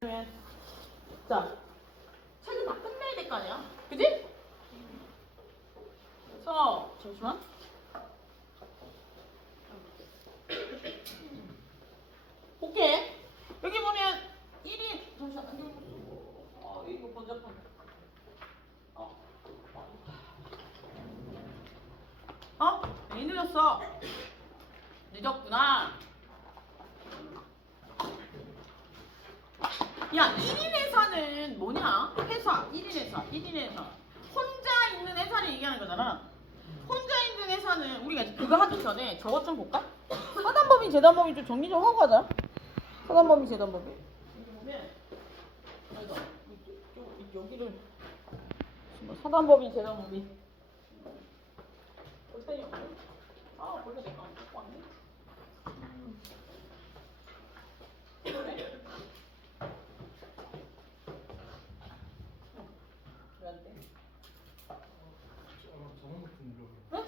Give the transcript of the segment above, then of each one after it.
자, 책은 다 끝내야 될 거 아니야? 그지? 그래서 잠시만. 볼게. 여기 보면 1인 잠시만. 이거 번잡하네. 왜 늦었어? 늦었구나. 야, 1인 회사는 뭐냐? 회사, 1인 회사, 1인 회사. 혼자 있는 회사를 얘기하는 거잖아. 혼자 있는 회사는 우리가 그거 하기 전에 저것 좀 볼까? 사단법인, 재단법인 좀 정리 좀 하고 가자. 사단법인, 재단법인. 여기를 사단법인, 재단법인. 볼펜이 없네. 벌써 내가 안 갖고 왔네. 왜 안 돼? 그래?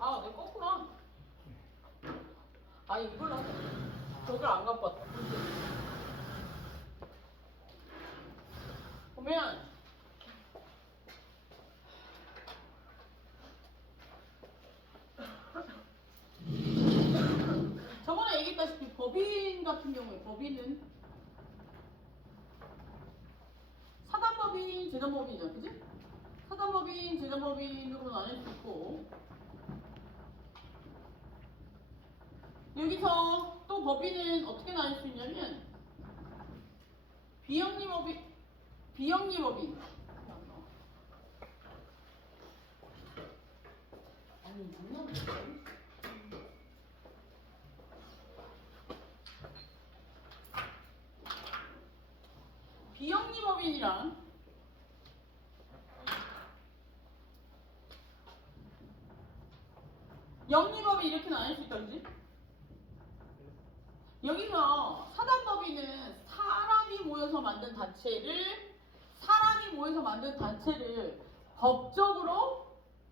내가 껐구나. 이걸로 하자. 저걸 안 갖고 왔다. 보면 저번에 얘기했다시피 법인 같은 경우에 법인은 사단법인, 재단법인이잖아, 그지? 사단법인, 재단법인으로 나눌 수 있고 여기서 또 법인은 어떻게 나눌 수 있냐면 비영리법인 비영리법인이랑 영리법인 이렇게 나눌 수 있다, 그지? 여기서 사단법인은 사람이 모여서 만든 단체를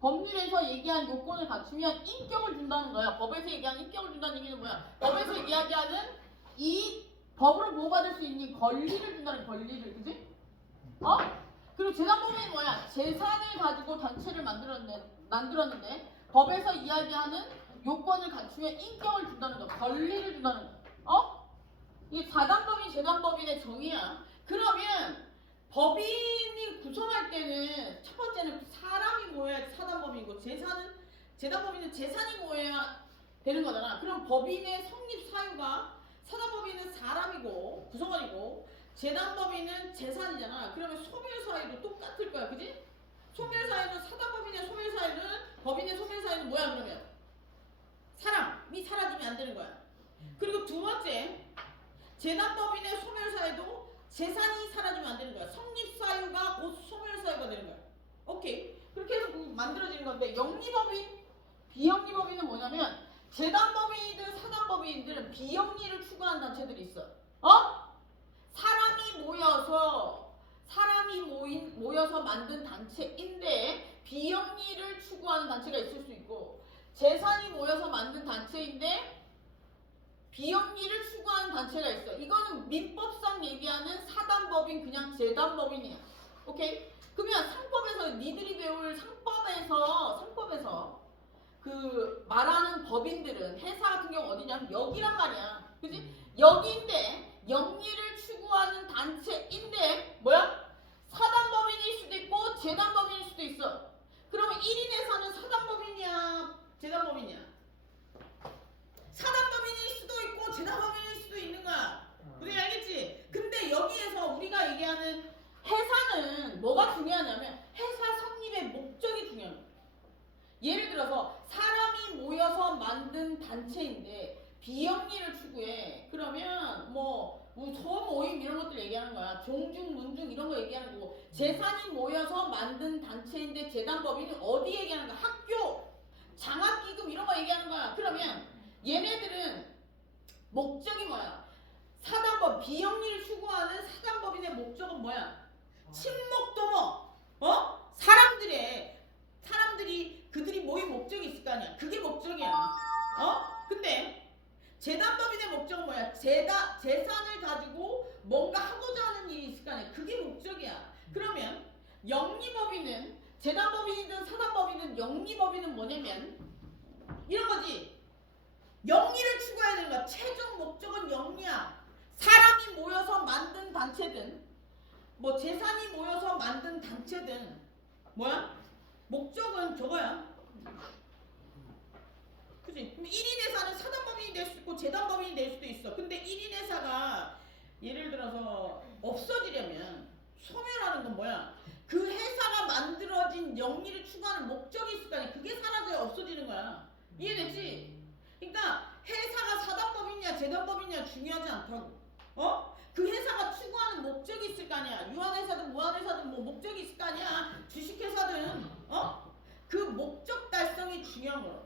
법률에서 얘기한 요건을 갖추면 인격을 준다는 거야. 법에서 얘기하는 인격을 준다는 얘기는 뭐야? 법에서 이야기하는 이 법으로 보호받을 수 있는 권리를 준다는 권리를, 그지? 그리고 재단법인은 뭐야? 재산을 가지고 단체를 만들었는데 법에서 이야기하는 요건을 갖추면 인격을 준다는 거야. 권리를 준다는 거야. 이게 사단법인, 재단법인의 정의야. 그러면 법인이 구성할 때는 첫 번째는 사람이 모여야 사단법인이고 재단법인은 재산이 모여야 되는 거잖아. 그럼 법인의 성립 사유가 사단법인은 사람이고 구성원이고 재단법인은 재산이잖아. 그러면 소멸사유도 똑같을 거야, 그지? 소멸사유는 사단법인의 소멸사유는 법인의 소멸사유는 뭐야 그러면? 사람이 사라지면 안 되는 거야. 그리고 두 번째, 재단법인의 소멸사유도 재산이 사라지면 안 되는 거야. 성립사유가 곧 소멸사유가 되는 거야. 오케이. 그렇게 해서 만들어지는 건데 영리법인, 비영리법인은 뭐냐면 재단법인이든 사단법인이든 비영리를 추구하는 단체들이 있어. 모여서 만든 단체인데 비영리를 추구하는 단체가 있을 수 있고 재산이 모여서 만든 단체인데 비영리를 추구하는 단체가 있어. 이거는 민법상 얘기하는 사단법인 그냥 재단법인이야. 오케이? 그러면 상법에서 니들이 배울 상법에서 그 말하는 법인들은 회사 같은 경우 어디냐면 여기란 말이야. 그지? 여기인데 영리를 추구하는 단체인데 뭐야? 사단법인일 수도 있고 재단법인일 수도 있어. 그러면 1인 회사는 사단법인이야? 재단법인이야? 사단법인일 수도 있고 재단법인일 수도 있는 거야. 우리 알겠지? 근데 여기에서 우리가 얘기하는 회사는 뭐가 중요하냐면 회사 성립의 목적이 중요한 거야. 예를 들어서 사람이 모여서 만든 단체인데 비영리를 추구해. 그러면 소모임 이런 것들 얘기하는 거야. 종중, 문중 이런 거 얘기하는 거고 재산이 모여서 만든 단체인데 재단법인은 어디 얘기하는 거야? 학교, 장학기금 이런 거 얘기하는 거야. 그러면 얘네들은 목적이 뭐야? 비영리를 추구하는 사단법인의 목적은 뭐야? 친목도모. 그들이 모인 목적이 있을 거 아니야. 그게 목적이야. 근데 재단법인의 목적은 뭐야? 재산을 가지고 뭔가 하고자 하는 영리법인은 재단법인이든 사단법인이든 영리법인은 뭐냐면 이런 거지. 영리를 추구해야 되는 거야. 최종 목적은 영리야. 사람이 모여서 만든 단체든 뭐 재산이 모여서 만든 단체든 뭐야? 목적은 저거야. 그치? 그럼 1인 회사는 사단법인이 될 수 있고 재단법인이 될 수도 있어. 근데 1인 회사가 예를 들어서 없어지려면 소멸하는 건 뭐야? 그 회사가 만들어진 영리를 추구하는 목적이 있을 거 아니야. 그게 사라져야 없어지는 거야. 이해됐지? 그러니까 회사가 사단법이냐 재단법이냐 중요하지 않다고. 그 회사가 추구하는 목적이 있을 거 아니야. 유한회사든 무한회사든 뭐 목적이 있을 거 아니야. 주식회사든 그 목적 달성이 중요한 거야.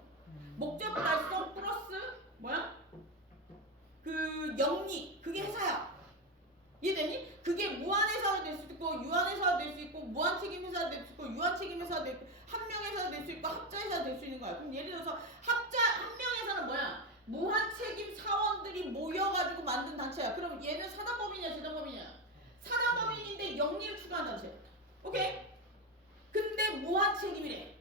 목적 달성 플러스 뭐야? 그 영리 그게 회사야. 이해되니? 그게 무한회사가 될 수도 있고 유한회사가 될 수 있고 무한책임회사가 될 수 있고 유한책임회사가 될 수 있고 한명회사가 될 수 있고 합자회사가 될 수 있는 거야. 그럼 예를 들어서 한명회사는 뭐야? 무한책임 사원들이 모여가지고 만든 단체야. 그럼 얘는 사단법인이냐 재단법인이냐? 사단법인인데 영리를 추구하는 단체. 오케이? 근데 무한책임이래.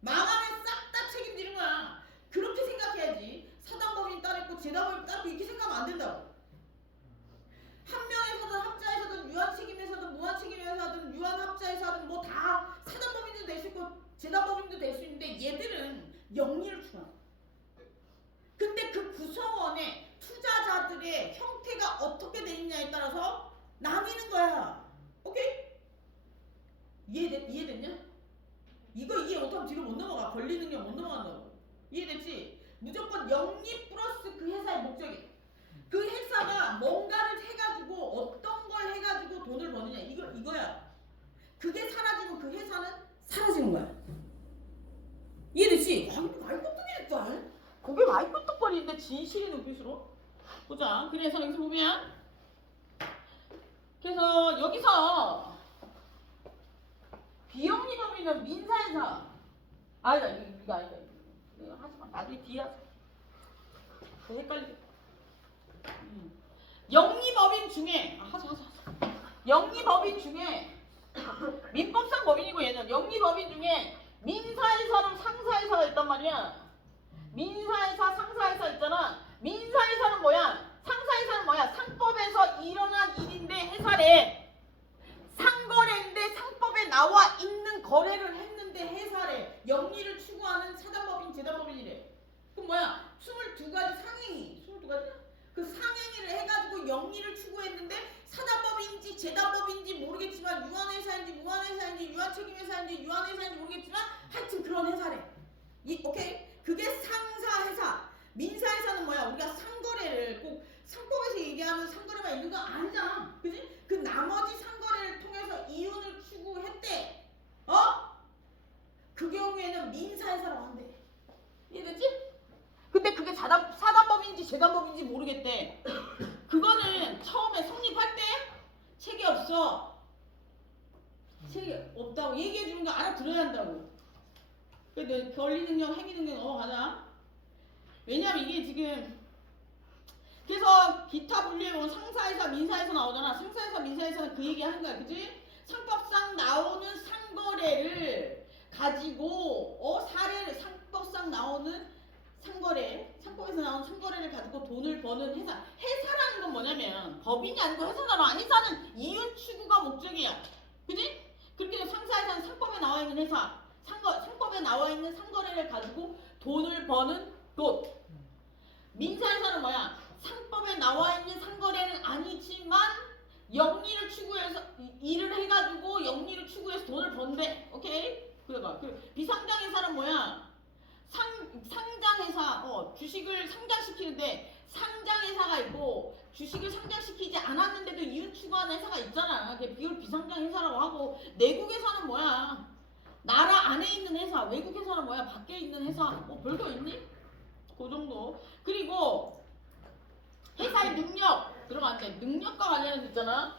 망하면 싹 다 책임지는 거야. 그렇게 생각해야지. 사단법인 따르고 재단법인 따르고 이렇게 생각하면 안 된다고. 한명회사든 합자회사든 유한책임회사든 무한책임회사든 유한합자회사든 뭐 다 사단법인도 될 수 있고 재단법인도 될 수 있는데 얘들은 영리를 추구해. 근데 그 구성원의 투자자들의 형태가 어떻게 돼 있냐에 따라서 나뉘는 거야. 오케이? 이해됐냐? 이거 이해 못하면 뒤로 못 넘어가. 권리 능력 못 넘어간다고. 이해됐지? 무조건 영리 플러스 그 회사의 목적이. 그 회사가 뭔가를 해가지고 어떤 걸 해가지고 돈을 버느냐 이거야. 그게 사라지면 그 회사는 사라지는 거야. 이해됐지? 많이 끄떡이랬다. 그게 많이 끄떡거리는데 진실의 눈빛으로 보자. 그래서 여기서 보면 그래서 여기서 비영리법인은 민사회사 아니다 이거 아니다 이거 하지마. 나중에 뒤에 하자. 헷갈리겠다. 영리법인 중에 하자. 영리법인 중에 민법상 법인이고 얘는 영리법인 중에 민사회사랑 상사회사가 있단 말이야. 민사회사 상사회사 있잖아. 민사회사는 뭐야? 상사회사는 뭐야? 상법에서 일어난 일인데 회사래. 상거래인데 상법에 나와 있는 거래를 했는데 회사래. 영리를 추구하는 사단법인 재단법인이래. 그럼 뭐야? 22가지 상행위 22가지? 그 상행위를 해가지고 영리를 추구했는데 사단법인지 재단법인지 모르겠지만 유한회사인지 무한회사인지 유한책임회사인지 유한회사인지 모르겠지만 하여튼 그런 회사래. 오케이? 그게 상사회사. 민사회사는 뭐야? 우리가 상거래를 꼭 상법에서 얘기하는 상거래만 있는 거 아니잖아. 그지? 그 나머지 상거래를 통해서 이윤을 추구했대. 그 경우에는 민사회사라고 한대. 이해됐지? 근데 그게 사단법인지 재단법인지 모르겠대. 그거는 처음에 성립할 때 책이 없어. 책이 없다고 얘기해 주는 거 알아들어야 한다고. 그래도 권리 능력, 행위 능력 넘어가자. 왜냐면 이게 지금 그래서 기타 분류에 보면 상사회사, 민사회사 나오잖아. 상사회사, 민사회사는 그 얘기 하는 거야. 그지? 상법상 나오는 상거래를 가지고 사례를 상법상 나오는 상거래, 상법에서 나오는 상거래를 가지고 돈을 버는 회사. 회사라는 건 뭐냐면 법인이 아니고 회사잖아. 회사는 이윤 추구가 목적이야. 그지? 그렇게 해서 상사회사는 상법에 나와 있는 회사. 상법에 나와 있는 상거래를 가지고 돈을 버는 곳. 민사회사는 뭐야? 상법에 나와 있는 상거래는 아니지만 영리를 추구해서 일을 해가지고 영리를 추구해서 돈을 번대. 오케이? 그래봐. 비상장회사는 뭐야? 상장회사, 주식을 상장시키는데 상장회사가 있고 주식을 상장시키지 않았는데도 이윤 추구하는 회사가 있잖아. 그게 비상장회사라고 하고 내국회사는 뭐야? 나라 안에 있는 회사, 외국 회사는 뭐야? 밖에 있는 회사. 별거 있니? 그 정도. 그리고 회사의 능력 들어갔는데 능력과 관련해서 있잖아.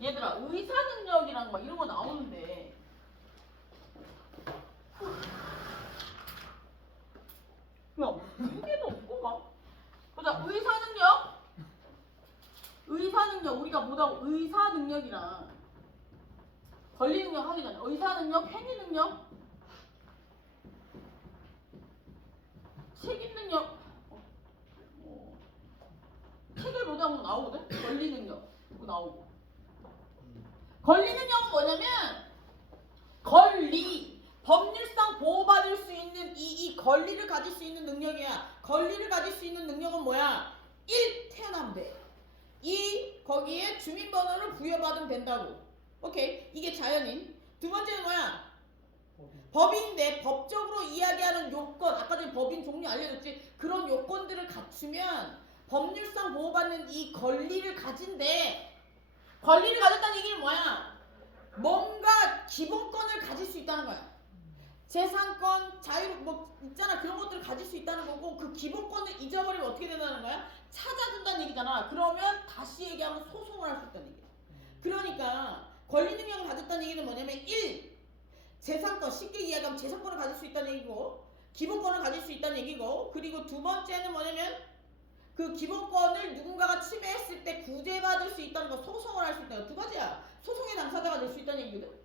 얘들아 의사 능력이랑 막 이런 거 나오는데 야 무게도 없고 막 보자. 의사 능력 우리가 뭐라고 의사 능력이랑 권리 능력 하기 전에 의사 능력, 행위 능력, 책임 능력, 책을 보다 보면 나오거든? 권리 능력 그거 나오고. 권리 능력은 뭐냐면 권리, 법률상 보호받을 수 있는 이 권리를 가질 수 있는 능력이야. 권리를 가질 수 있는 능력은 뭐야? 1. 태어나면 돼. 2. 거기에 주민번호를 부여받으면 된다고. 오케이. 이게 자연인. 두 번째는 뭐야? 법인인데 법적으로 이야기하는 요건, 아까 전에 법인 종류 알려줬지? 그런 요건들을 갖추면 법률상 보호받는 이 권리를 가진대. 권리를 가졌다는 얘기는 뭐야? 뭔가 기본권을 가질 수 있다는 거야. 재산권, 자유, 뭐 있잖아. 그런 것들을 가질 수 있다는 거고, 그 기본권을 잊어버리면 어떻게 된다는 거야? 찾아준다는 얘기잖아. 그러면 다시 얘기하면 소송을 할 수 있다는 얘기야. 그러니까 권리 능력을 가졌다는 얘기는 뭐냐면 1. 재산권, 쉽게 이야기하면 재산권을 가질 수 있다는 얘기고, 기본권을 가질 수 있다는 얘기고, 그리고 두 번째는 뭐냐면 그 기본권을 누군가가 침해했을 때 구제받을 수 있다는 거, 소송을 할 수 있다는 거. 두 가지야. 소송의 당사자가 될 수 있다는 얘기거든.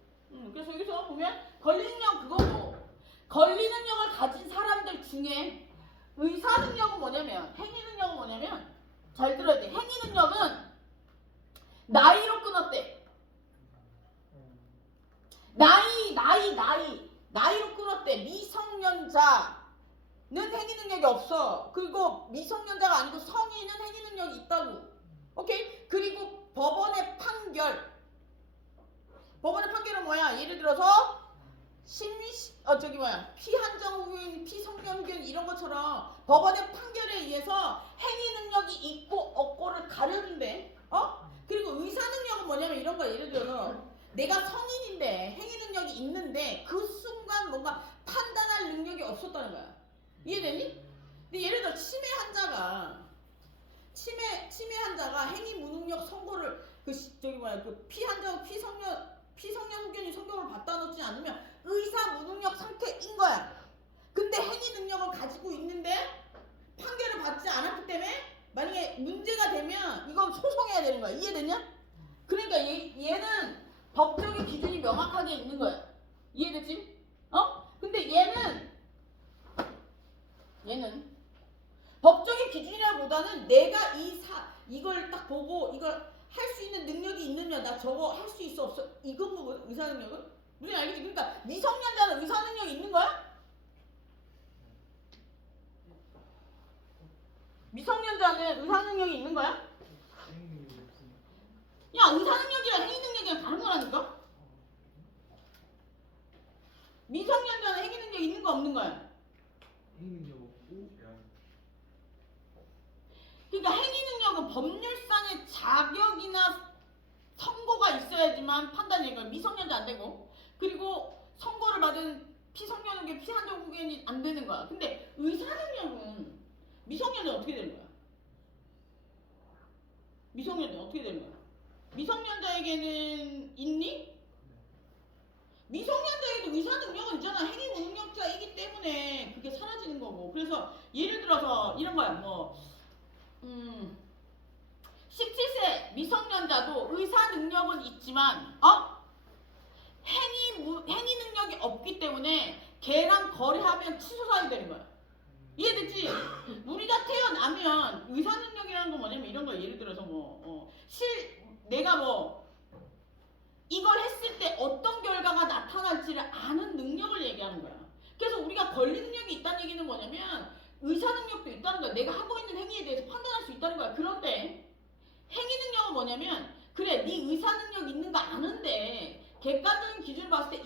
그래서 여기서 보면 권리 능력 그거고, 권리 능력을 가진 사람들 중에 의사 능력은 뭐냐면, 행위 능력은 뭐냐면, 잘 들어야 돼. 행위 능력은 나이로 끊었대. 나이로 끊었대. 미성년자는 행위 능력이 없어. 그리고 미성년자가 아니고 성인은 행위 능력이 있다고. 오케이? 그리고 법원의 판결. 법원의 판결은 뭐야? 예를 들어서 피한정후인, 피성년후인 이런 것처럼 법원의 판결에 의해서 행위 능력이 있고 없고를 가려준대. 그리고 의사 능력은 뭐냐면 이런 거야. 예를 들어서 내가 성인인데 행위 능력이 있는데 그 순간 뭔가 판단할 능력이 없었다는 거야. 이해되니? 근데 예를 들어 치매 환자가 행위 무능력 선고를 피성년 후견이 선고를 받다 놓지 않으면 의사 무능력 상태인 거야. 근데 행위 능력을 가지고 있는데 판결을 받지 않았기 때문에 만약에 문제가 되면 이건 소송해야 되는 거야. 이해되냐? 그러니까 얘는 법적인 기준이 명확하게 있는 거야. 이해되지? 근데 얘는 법적인 기준이라보다는 내가 이걸 딱 보고 이걸 할 수 있는 능력이 있느냐, 나 저거 할 수 있어 없어, 이건 뭐 의사 능력은? 무슨 알겠지? 그러니까 미성년자는 의사 능력이 있는 거야? 미성년자는 의사 능력이 있는 거야? 야, 의사 능력이랑 행위 능력이랑 다른 거라니까? 미성년자는 행위 능력이 있는 거 없는 거야? 행위 능력 없고. 그러니까 행위 능력은 법률상의 자격이나 선고가 있어야지만 판단이 되는 거야. 미성년자 안 되고, 그리고 선고를 받은 피성년후견, 피한정후견이 안 되는 거야. 근데 의사 능력은 미성년자 어떻게 되는 거야? 미성년자 어떻게 되는 거야? 미성년자에게는 있니? 미성년자에게도 의사 능력은 있잖아. 행위 무능력자이기 때문에 그게 사라지는 거고. 그래서 예를 들어서 이런 거야. 17세 미성년자도 의사 능력은 있지만 행위 능력이 없기 때문에 걔랑 거래하면 취소사유 되는 거야. 이해됐지? 우리가 태어나면 의사 능력이라는 건 뭐냐면 이런 거야. 예를 들어서 내가 이걸 했을 때 어떤 결과가 나타날지를 아는 능력을 얘기하는 거야. 그래서 우리가 권리 능력이 있다는 얘기는 뭐냐면 의사 능력도 있다는 거야. 내가 하고 있는 행위에 대해서 판단할 수 있다는 거야. 그런데 행위 능력은 뭐냐면, 그래, 네 의사 능력 있는 거 아는데 객관적인 기준을 봤을 때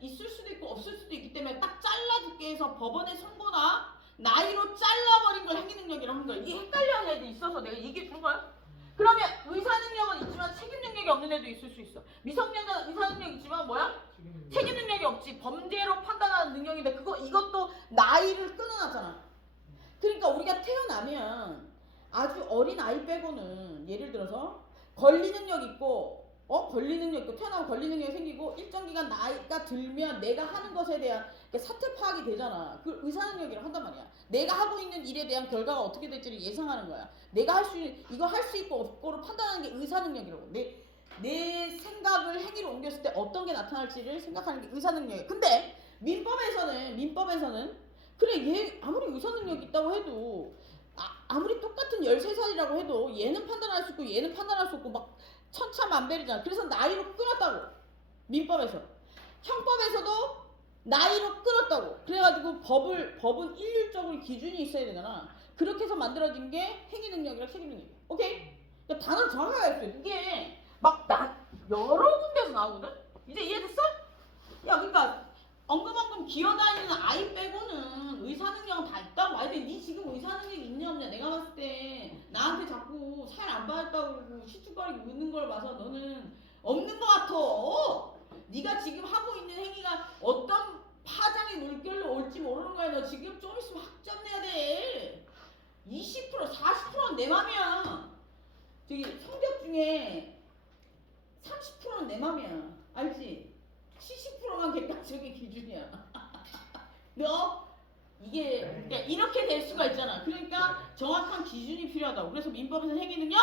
있을 수도 있고 없을 수도 있기 때문에 딱 잘라줄게 해서 법원의 선고나 나이로 잘라버린 걸 행위 능력이라고 하는 거야. 이게 헷갈려하는 애들이 있어서 내가 얘기해 준 거야. 그러면 의사 능력은 있지만 책임 능력이 없는 애도 있을 수 있어. 미성년자는 의사 능력이 있지만 책임 능력이 없지. 범죄로 판단하는 능력인데 이것도 나이를 끊어놨잖아. 그러니까 우리가 태어나면 아주 어린 아이 빼고는 예를 들어서 권리 능력 있고 태어나면 권리 능력이 생기고 일정 기간 나이가 들면 내가 하는 것에 대한 사태 파악이 되잖아. 그 의사 능력이라고 한단 말이야. 내가 하고 있는 일에 대한 결과가 어떻게 될지를 예상하는 거야. 내가 이거 할 수 있고 없고를 판단하는 게 의사 능력이라고. 내 생각 생각을 행위로 옮겼을 때 어떤 게 나타날지를 생각하는 게 의사 능력이에요. 근데 민법에서는 그래 얘 아무리 의사 능력이 있다고 해도 아무리 똑같은 13살이라고 해도 얘는 판단할 수 있고 얘는 판단할 수 없고 막 천차만별이잖아. 그래서 나이로 끊었다고. 민법에서. 형법에서도 나이로 끊었다고. 그래가지고 법은 일률적으로 기준이 있어야 되잖아. 그렇게 해서 만들어진 게 행위 능력이랑 책임 능력이야. 오케이? 그러니까 단어를 정확하게 알았어요. 이게 막 여러 군데서 나오거든? 이제 이해됐어? 야, 그러니까 엉금엉금 기어다니는 아이 빼고는 의사 능력은 다 있다고. 아니, 근데 니 지금 의사 능력이 있냐 없냐? 내가 봤을 때 나한테 자꾸 살 안 받았다고 그러고 시축거리고 웃는 걸 봐서 너는 없는 것 같아. 네가 지금 하고 있는 행위가 어떤 파장의 물결로 올지 모르는 거야. 너 지금 좀 있으면 학점 내야 돼. 20% 40%는 내 맘이야. 저기 성적 중에 30%는 내 맘이야. 알지? 70%만 객관적인 기준이야. 너 이게 그러니까 이렇게 될 수가 있잖아. 그러니까 정확한 기준이 필요하다고. 그래서 민법에서는 행위 능력,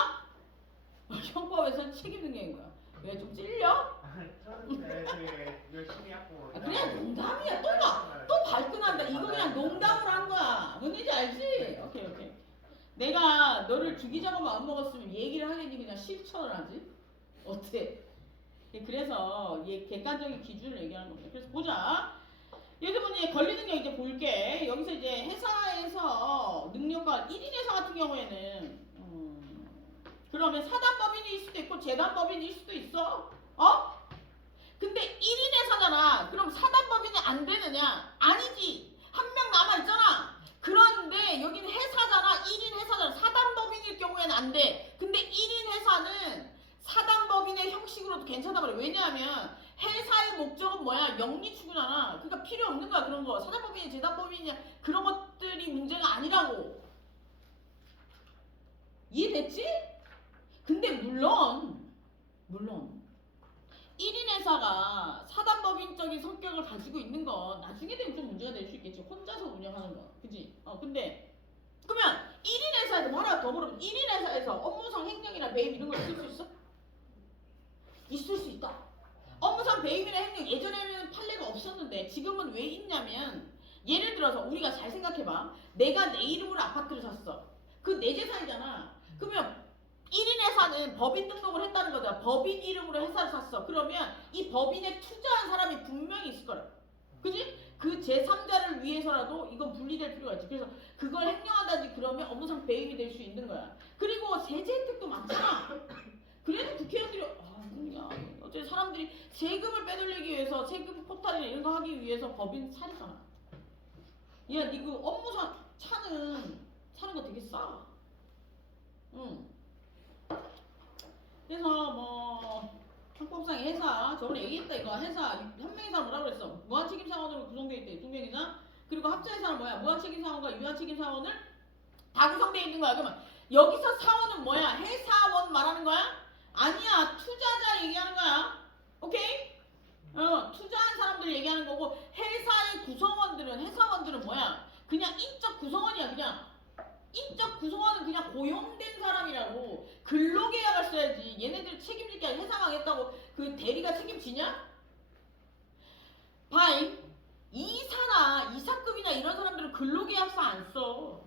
형법에서는 책임 능력인 거야. 왜 좀 찔려? 저는 열심히 하고. 그냥 농담이야. 또 발끈한다. 이거 그냥 농담을 한 거야. 뭔지 알지? 오케이. 내가 너를 주기적으로 안 먹었으면 얘기를 하겠니? 그냥 실천을 하지? 어때? 그래서 얘 객관적인 기준을 얘기하는 겁니다. 그래서 보자. 예를 들면 이제 권리 능력 이제 볼게. 여기서 이제 회사에서 능력과 1인 회사 같은 경우에는 그러면 사단법인일 수도 있고 재단법인일 수도 있어. 근데 1인 회사잖아. 그럼 사단법인이 안 되느냐? 아니지. 한 명 남아있잖아. 그런데 여기는 회사잖아. 1인 회사잖아. 사단법인일 경우에는 안 돼. 근데 1인 회사는 사단법인의 형식으로도 괜찮단 말이야. 왜냐하면 회사의 목적은 뭐야? 영리 추구잖아. 그러니까 필요 없는 거야. 그런 거. 사단법인이 재단법인이냐 그런 것들이 문제가 아니라고. 이해됐지? 근데 물론 1인 회사가 사단법인적인 성격을 가지고 있는 건 나중에 되면 좀 문제가 될 수 있겠지. 혼자서 운영하는 거. 그지? 근데 그러면 1인 회사에서 뭐 하나 더 물어보면 1인 회사에서 업무상 횡령이나 배임 이런 거 있을 수 있어? 있을 수 있다. 업무상 배임이나 횡령 예전에는 판례가 없었는데 지금은 왜 있냐면 예를 들어서 우리가 잘 생각해봐. 내가 내 이름으로 아파트를 샀어. 그 내 재산이잖아. 그러면 1인 회사는 법인 등록을 했다는 거잖아. 법인 이름으로 회사를 샀어. 그러면 이 법인에 투자한 사람이 분명히 있을 거라. 그지? 그 제3자를 위해서라도 이건 분리될 필요가 있지. 그래서 그걸 횡령한다든지 그러면 업무상 배임이 될 수 있는 거야. 그리고 세제 혜택도 많잖아. 그래도 국회의원들이 그냥 어째 사람들이 세금을 빼돌리기 위해서 세금 포탈이나 이런 거 하기 위해서 법인 사리잖아. 야, 니 그 업무상 차는 사는 거 되게 싸. 응. 그래서 뭐 형법상의 회사 저번에 얘기했다. 이거 회사 현명회사 뭐라 그랬어? 무한책임사원으로 구성되어 있대. 중개기사. 그리고 합자회사는 뭐야? 무한책임사원과 유한책임사원을 다 구성되어 있는 거야. 그러면 여기서 사원은 뭐야? 회사원 말하는 거야? 아니야. 투자자 얘기하는 거야. 오케이? 투자한 사람들 얘기하는 거고 회사의 회사원들은 뭐야? 그냥 인적 구성원이야. 그냥 인적 구성원은 그냥 고용된 사람이라고. 근로계약을 써야지. 얘네들 책임질 게 아니라 회사 망했다고 그 대리가 책임지냐? 바이 이사나 이사급이나 이런 사람들은 근로계약서 안 써.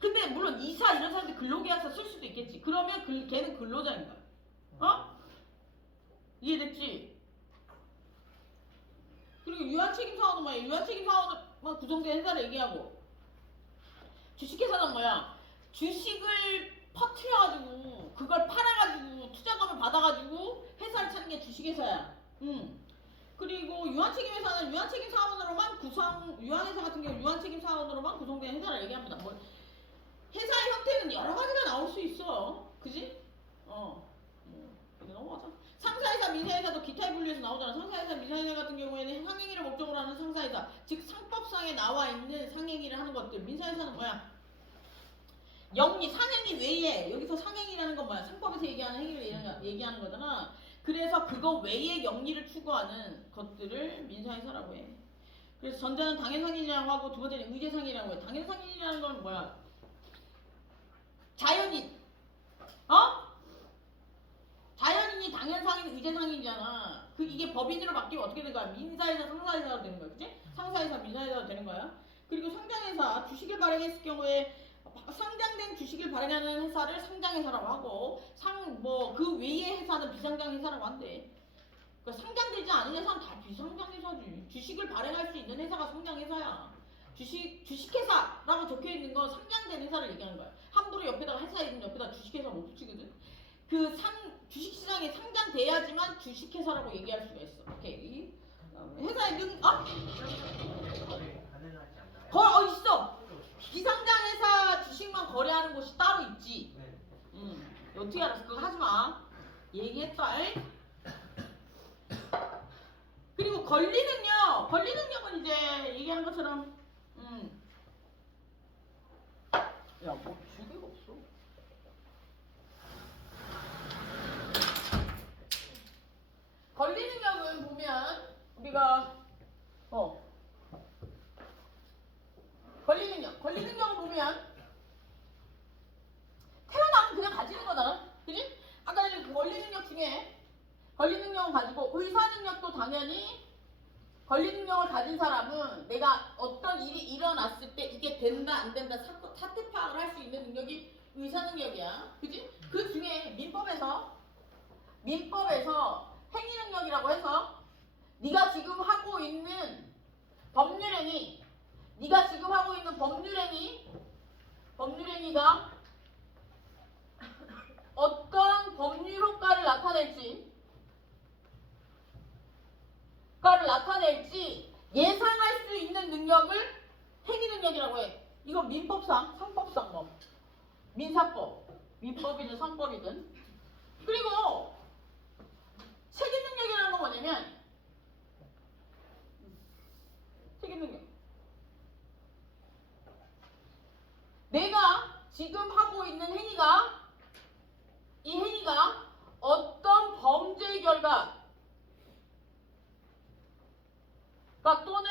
근데 물론 이사 이런 사람들 근로계약서 쓸 수도 있겠지. 그러면 걔는 근로자인 거야. 이해됐지? 그리고 유한책임사원은 뭐야? 유한책임사원은 구성된 회사를 얘기하고 주식회사는 뭐야? 주식을 퍼트려가지고 그걸 팔아가지고 투자금을 받아가지고 회사를 차는 게 주식회사야. 그리고 유한책임회사는 유한회사 같은 경우 유한책임사원으로만 구성된 회사를 얘기합니다. 뭐 회사의 형태는 여러 가지가 나올 수 있어. 그지? 이제 넘어가자. 상사회사, 민사회사도 기타에 분류해서 나오잖아. 상사회사, 민사회사 같은 경우에는 상행위를 목적으로 하는 상사회사, 즉 상법상에 나와 있는 상행위를 하는 것들. 민사회사는 뭐야? 영리, 상행위 외에 여기서 상행위라는 건 뭐야? 상법에서 얘기하는 행위를 얘기하는 거잖아. 그래서 그거 외에 영리를 추구하는 것들을 민사회사라고 해. 그래서 전자는 당연상인이라고 하고 두 번째는 의제상인이라고 해. 당연상인이라는 건 뭐야? 자연인. 자연인이 상인이 당연상인 의제상인이잖아. 그 이게 법인으로 바뀌면 어떻게 된 거야? 민사회사 상사회사가 되는 거야, 그치? 상사회사 민사회사가 되는 거야. 그리고 상장회사 주식을 발행했을 경우에 상장된 주식을 발행하는 회사를 상장회사라고 하고 그 외의 회사는 비상장회사라고 한대. 그러니까 상장되지 않은 회사는 다 비상장회사지. 주식을 발행할 수 있는 회사가 상장회사야. 주식회사라고 적혀 있는 건 상장된 회사를 얘기하는 거야. 함부로 옆에다가 회사 이름 옆에다 주식회사 못 붙이거든. 주식시장에 상장돼야지만 주식회사라고 얘기할 수가 있어. 오케이. 회사의 가능하지 않나요? 있어. 비상장회사 주식만 거래하는 곳이 따로 있지. 네. 어떻게 알았어? 그거 하지 마. 얘기했다. 그리고 권리능력은 이제 얘기하는 것처럼, 야, 뭐 주개가 없어. 권리능력은 보면 우리가 권리능력을 보면 태어나면 그냥 가지는 거잖아, 그지? 아까 전에 그 권리능력 중에 권리능력을 가지고 의사능력도 당연히 권리능력을 가진 사람은 내가 어떤 일이 일어났을 때 이게 된다 안 된다 사태 파악을 할 수 있는 능력이 의사능력이야, 그지? 그 중에 민법에서 행위능력이라고 해서 네가 지금 하고 있는 법률행위가 어떤 법률 효과를 나타낼지 예상할 수 있는 능력을 행위능력이라고 해. 이거 민법상, 상법상 민사법, 민법이든 상법이든. 그리고 책임능력이라는 건 뭐냐면 책임능력. 내가 지금 하고 있는 이 행위가 어떤 범죄의 결과 또는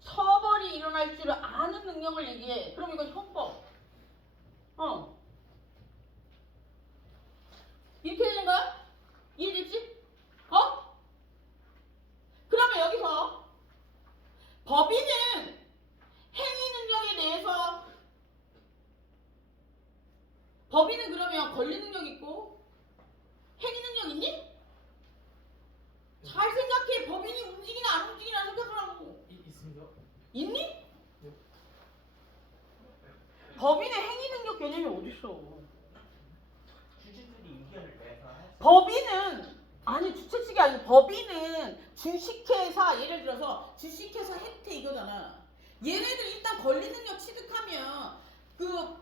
처벌이 일어날 줄 아는 능력을 얘기해. 그럼 이건 형법. 이렇게 되는 거야? 이해됐지? 그러면 여기서 법인은 행위 능력에 대해서 법인은 그러면 권리 능력 있고 행위 능력 있니? 잘 생각해. 법인이 움직이나 안 움직이나 생각을 하고. 있습니다. 있니? 네. 법인의 행위 능력 개념이 어딨어? 주주들이 의견을 내서 할 수. 법인은 주체 측이 아니고 법인은 주식회사, 예를 들어서 주식회사 혜택 이거잖아. 얘네들 일단 권리 능력 취득하면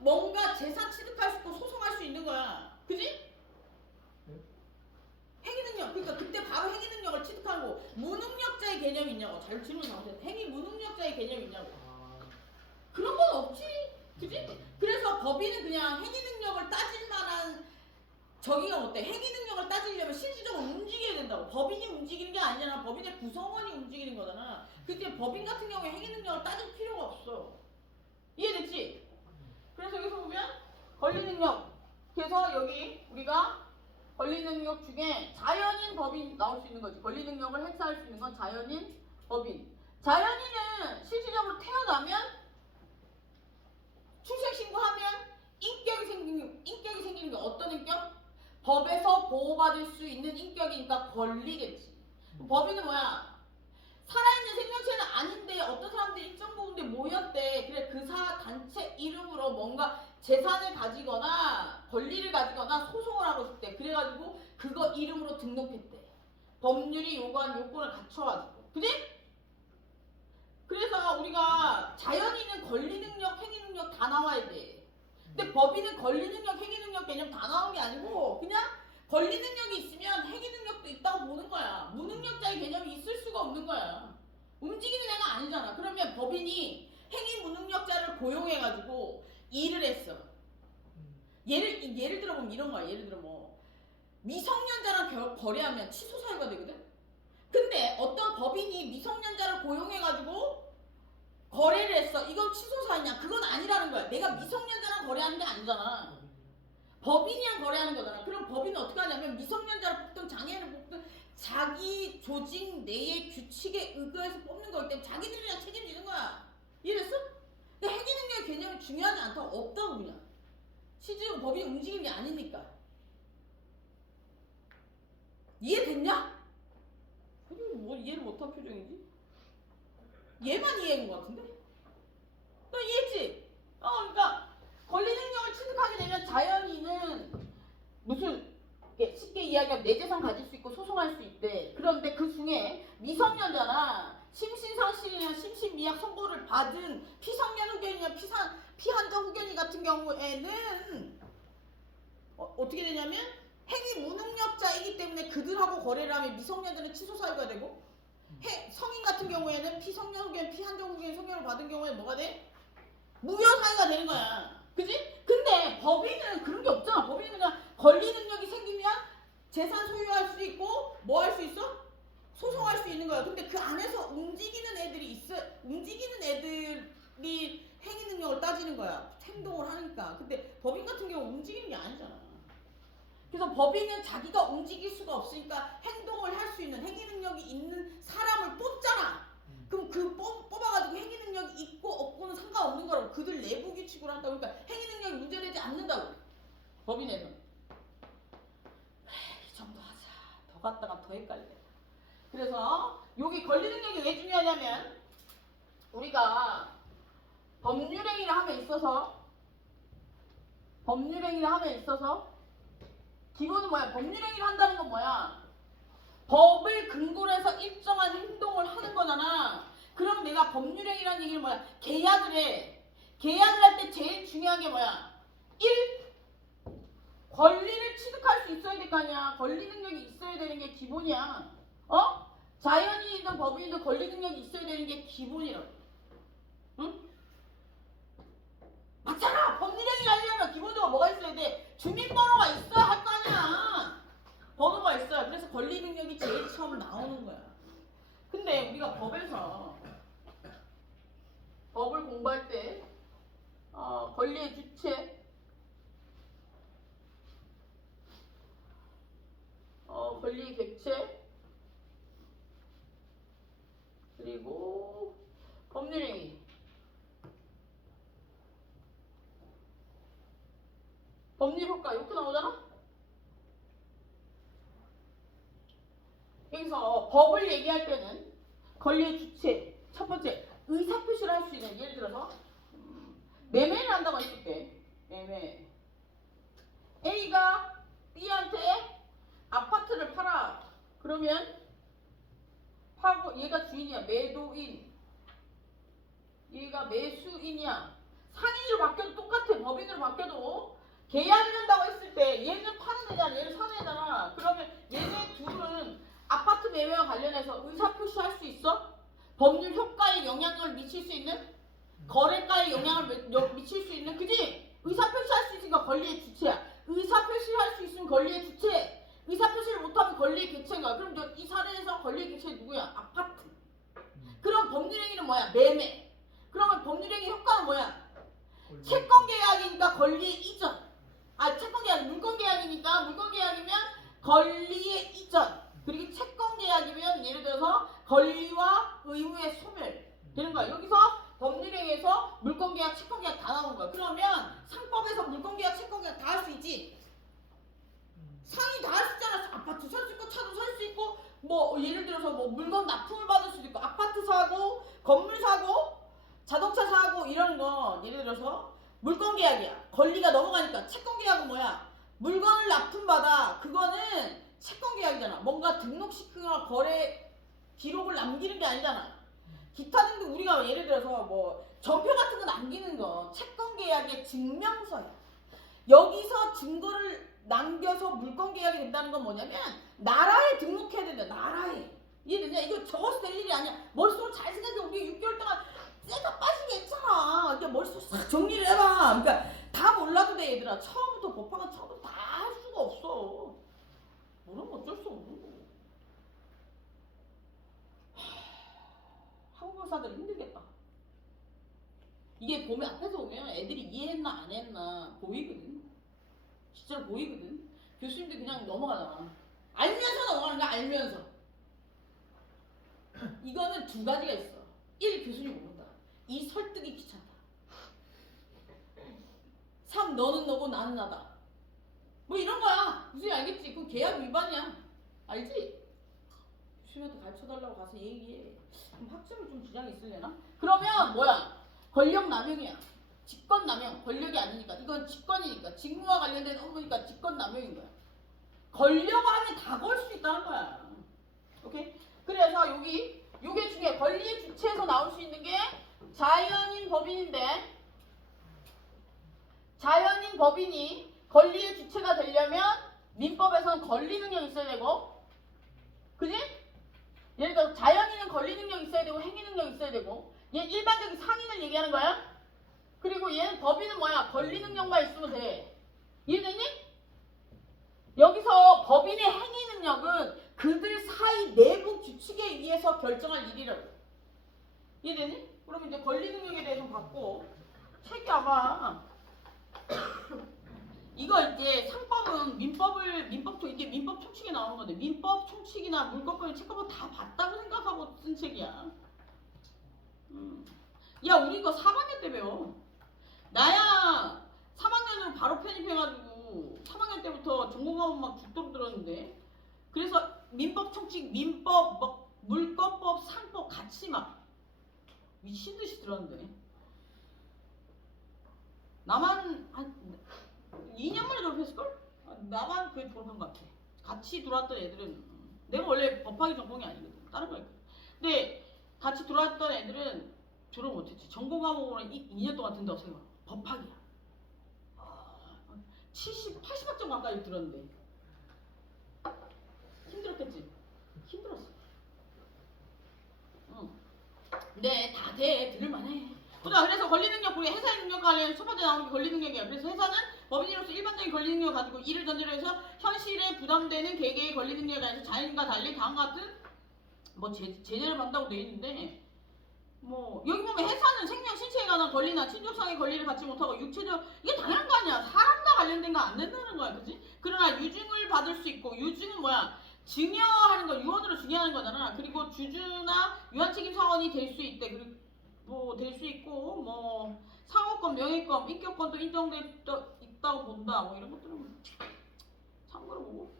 뭔가 재산 취득할 수 있고 소송할 수 있는 거야. 그지? 행위 능력. 그러니까 그때 바로 행위 능력을 취득하고 무능력자의 개념이 있냐고. 잘 질문 잘하세요. 행위 무능력자의 개념이 있냐고. 그런 건 없지. 그지? 그래서 법인은 그냥 행위 능력을 따질 만한 저기가 어때? 행위 능력을 따지려면 실질적으로 움직여야 된다고. 법인이 움직이는 게 아니잖아. 법인의 구성원이 움직이는 거잖아. 그때 법인 같은 경우에 행위 능력을 따질 필요가 없어. 이해됐지? 그래서 여기서 보면 권리 능력. 그래서 여기 우리가 권리 능력 중에 자연인 법인 나올 수 있는 거지. 권리 능력을 행사할 수 있는 건 자연인 법인. 자연인은 실질적으로 태어나면 출생신고하면 인격이 생기는 게 어떤 인격? 법에서 보호받을 수 있는 인격이니까 권리겠지. 법인은 뭐야? 살아있는 생명체는 아닌데 어떤 사람들이 일정 부분에 모였대. 그래 그 단체 이름으로 뭔가 재산을 가지거나 권리를 가지거나 소송을 하고 싶대. 그래가지고 그거 이름으로 등록했대. 법률이 요구한 요건을 갖춰가지고. 그지? 그래서 우리가 자연인은 권리 능력, 행위 능력 다 나와야 돼. 근데 법인은 권리 능력, 행위 능력 개념 다 나온 게 아니고 그냥 권리 능력이 있으면 행위 능력도 있다고 보는 거야. 무능력자의 개념이 있을 수가 없는 거야. 움직이는 애가 아니잖아. 그러면 법인이 행위 무능력자를 고용해가지고 일을 했어. 예를 들어 보면 이런 거야. 예를 들어 미성년자랑 거래하면 취소 사유가 되거든. 근데 어떤 법인이 미성년자를 고용해가지고 거래를 했어. 이건 취소 사유냐? 그건 아니라는 거야. 내가 미성년자랑 거래하는 게 아니잖아. 법인이랑 거래하는 거잖아. 그럼 법인은 어떻게 하냐면 미성년자를 자기 조직 내의 규칙에 의거해서 뽑는 거기 때문에 자기들이랑 책임지는 거야. 이해됐어? 그러니까 행위 능력의 개념이 중요하지 않다고 없다고 그냥. 실제로 법이 움직임이 아니니까. 이해됐냐? 뭐 이해를 못한 표정이지? 얘만 이해한 것 같은데? 너 이해했지? 그러니까 권리 능력을 취득하게 되면 자연인은 무슨 쉽게 이야기하면 내 재산 가질 수 있고 소송할 수 있대. 그런데 그 중에 미성년자나 심신상실이나 심신미약 선고를 받은 피성년 후견이나 피한정 후견이 같은 경우에는 어떻게 되냐면 행위 무능력자이기 때문에 그들하고 거래를 하면 미성년자는 취소 사유가 되고 성인 같은 경우에는 피성년 후견, 피한정 후견 성년을 받은 경우에는 뭐가 돼? 무효 사유가 되는 거야. 그지? 근데 법인은 그런 게 없잖아. 법인은 그냥 권리 능력이 생기면 재산 소유할 수 있고 뭐 할 수 있어? 소송할 수 있는 거야. 근데 그 안에서 움직이는 애들이 있어. 움직이는 애들이 행위 능력을 따지는 거야. 행동을 하니까. 근데 법인 같은 경우 움직이는 게 아니잖아. 그래서 법인은 자기가 움직일 수가 없으니까 행동을 할 수 있는 행위 능력이 있는 사람을 뽑잖아. 그럼 그 뽑아가지고 행위 능력이 있고 없고는 상관없는 거라고. 그들 내부 규칙으로 한다고. 그러니까 행위 능력이 문제되지 않는다고. 법인에서. 이 정도 하자. 더 갔다가 더 헷갈리겠다. 그래서 여기 권리 능력이 왜 중요하냐면 우리가 법률행위를 함에 있어서 기본은 뭐야? 법률행위를 한다는 건 뭐야? 법을 근거로 해서 일정한 행동을 하는 거잖아. 그럼 내가 법률행위라는 얘기는 뭐야? 계약을 해. 계약을 할 때 제일 중요한 게 뭐야? 1. 권리를 취득할 수 있어야 될 거 아니야. 권리 능력이 있어야 되는 게 기본이야. 자연인이든 법인이든 권리 능력이 있어야 되는 게 기본이라고. 응? 맞잖아. 법률행위를 하려면 기본적으로 뭐가 있어야 돼? 주민번호가 있어야 할 거 아니야. 번호가 있어야. 그래서 권리 능력이 제일 처음 나오는 거야. 근데 우리가 법에서 법을 공부할 때 권리의 주체, 권리의 객체, 그리고 법률행위, 법률효과 이렇게 나오잖아? 여기서 법을 얘기할 때는 권리의 주체, 첫 번째 의사표시를 할 수 있는, 예를 들어서 매매를 한다고 했을 때 매매 A가 B한테 아파트를 팔아. 그러면 파고 얘가 주인이야. 매도인, 얘가 매수인이야. 상인으로 바뀌어도 똑같아. 법인으로 바뀌어도 계약을 한다고 했을 때 얘는 파는 애잖아, 얘는 사는 애잖아. 그러면 얘네 둘은 아파트 매매와 관련해서 의사표시할 수 있어? 법률 효과에 영향을 미칠 수 있는? 거래가에 영향을 미칠 수 있는? 그지? 의사표시할 수 있으니까 권리의 주체야. 의사표시할 수 있으면 권리의 주체. 의사표시를 못하면 권리의 객체인 거야. 그럼 이 사례에서 권리의 객체는 누구야? 아파트. 그럼 법률행위는 뭐야? 매매. 그러면 법률행위 효과는 뭐야? 채권계약이니까 권리의 이전. 채권계약 물권계약이니까 물권계약이면 권리의 이전. 그리고 채권계약이면 예를 들어서 권리와 의무의 소멸 되는 거야. 여기서 법률행위에서 물권계약, 채권계약 다 나오는 거야. 그러면 상법에서 물권계약, 채권계약 다 할 수 있지. 상이 다 할 수 있잖아. 아파트 살 수 있고 차도 살 수 있고 뭐 예를 들어서 뭐 물건 납품을 받을 수도 있고 아파트 사고 건물 사고 자동차 사고 이런 거 예를 들어서 물권계약이야. 권리가 넘어가니까. 채권계약은 뭐야? 물건을 납품받아. 그거는 채권계약이잖아. 뭔가 등록시키거나 거래 기록을 남기는 게 아니잖아. 기타 등등 우리가 예를 들어서 뭐 전표 같은 거 남기는 거 채권계약의 증명서야. 여기서 증거를 남겨서 물권계약이 된다는 건 뭐냐면 나라에 등록해야 된다. 나라에. 이해되냐? 이거 적어서 될 일이 아니야. 머릿속으로 잘 생각해. 우리 6개월 동안 쎄가 빠지게 했잖아. 이렇게 머릿속으로 싹 정리를 해봐. 그러니까 다 몰라도 돼 얘들아. 처음부터 법학은 처음부터 다 할 수가 없어. 모르면 어쩔 수 없는 거고. 한국어사들 힘들겠다. 이게 보면 앞에서 보면 애들이 이해했나 안 했나 보이거든. 진짜로 보이거든. 교수님들 그냥 넘어가잖아. 알면서 넘어가는 거야. 알면서. 이거는 두 가지가 있어. 1. 교수님 모른다. 2. 설득이 귀찮다. 3. 너는 너고 나는 나다. 뭐 이런 거야. 교수님 알겠지? 그건 계약 위반이야. 알지? 교수님한테 가르쳐달라고 가서 얘기해. 그럼 학점이 좀 지장이 있으려나? 그러면 뭐야? 권력 남용이야. 직권 남용. 권력이 아니니까. 이건 직권이니까. 직무와 관련된 업무니까 직권 남용인 거야. 걸려고 하면 다 걸 수 있다는 거야. 오케이? 그래서 요게 중에 권리의 주체에서 나올 수 있는 게 자연인 법인인데, 자연인 법인이 권리의 주체가 되려면 민법에서는 권리 능력이 있어야 되고, 그지? 예를 들어 자연인은 권리 능력이 있어야 되고 행위 능력이 있어야 되고, 얘 일반적인 상인을 얘기하는 거야. 그리고 얘는 법인은 뭐야? 권리 능력만 있으면 돼. 이해되니? 여기서 법인의 행위 능력은 그들 사이 내부 규칙에 의해서 결정할 일이라고. 이해되니? 그럼 이제 권리 능력에 대해서 봤고, 책이 아마 이거 이제 상법은 이게 민법 총칙에 나오는 건데, 민법 총칙이나 물권권의 책법은 다 봤다고 생각하고 쓴 책이야. 야, 우리 이거 3학년 때 배워. 나야 3학년으로 바로 편입해가지고 3학년 때부터 전공과목 막 죽도록 들었는데, 그래서 민법 총칙, 민법, 막 물권법, 상법 같이 막 미친듯이 들었는데, 나만 한 2년 만에 졸업했을걸? 나만 그게 졸업한 것 같아. 같이 들어왔던 애들은, 내가 원래 법학이 전공이 아니거든. 다른 거니까. 근데 같이 들어왔던 애들은 졸업 못했지. 전공 과목으로는 2년 동안 든다고 생각해. 법학이야. 80학점 가까이 들었는데 힘들었겠지? 힘들었어. 근데 다 돼. 들을만해. 보자. 그래서 권리능력, 우리 회사의 능력과 관련해서 첫 번째 나오는 게 권리능력이야. 그래서 회사는 법인으로서 일반적인 권리능력을 가지고 이를 전제로 해서 현실에 부담되는 개개의 권리능력에 대해서 자연과 달리 다음과 같은 뭐 제재를 받는다고 돼 있는데, 뭐 여기 보면 회사는 생명 신체에 관한 권리나 친족상의 권리를 갖지 못하고 육체적, 이게 당연한 거 아니야. 사람과 관련된 거 안 된다는 거야, 그지? 그러나 유증을 받을 수 있고, 유증은 뭐야? 증여하는 거, 유언으로 증여하는 거잖아. 그리고 주주나 유한책임 사원이 될 수 있대. 그리고 뭐 될 수 있고, 뭐 상호권, 명예권, 인격권도 인정돼 있다고 본다. 뭐 이런 것들은 참고로 보고.